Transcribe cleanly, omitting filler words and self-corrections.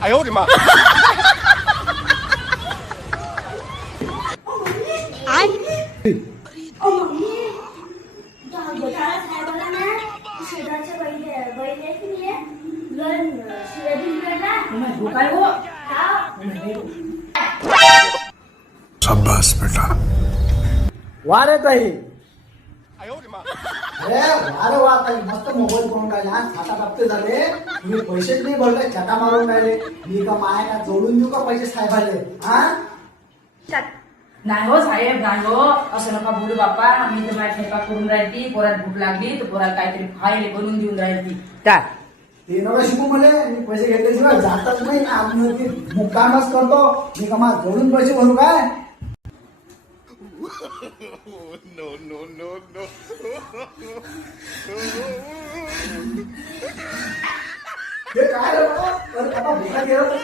哎呦我的妈！ शाबाश बेटा. वा रे ताई. 哎呦我的妈！ अरे वा रे वा ताई, मस्त मोबाईल करून राहिले. आज हातात हप्ते झाले, तुम्ही पैसेच नाही भरले, चटा मारून राहिले. मी का मायाला जोडून देऊ का पैसे साहेबाले? हा नाही हो साहेब, नाही हो, असं नका बोलू बाप्पा. मी तर माझ्या स्वयंपाक करून राहिली, पोरात भूक लागली तर पोराला काहीतरी खायला बनवून देऊन राहिली. काय ते नका शिकू मले. मी पैसे घेतल्याशिवाय जातच नाही. आम्ही मुक्कामच करतो. मी का मा जोडून पैसे भरू काय? No no no no! हे काय रे बाबा? तर बाबा भिका गेला तर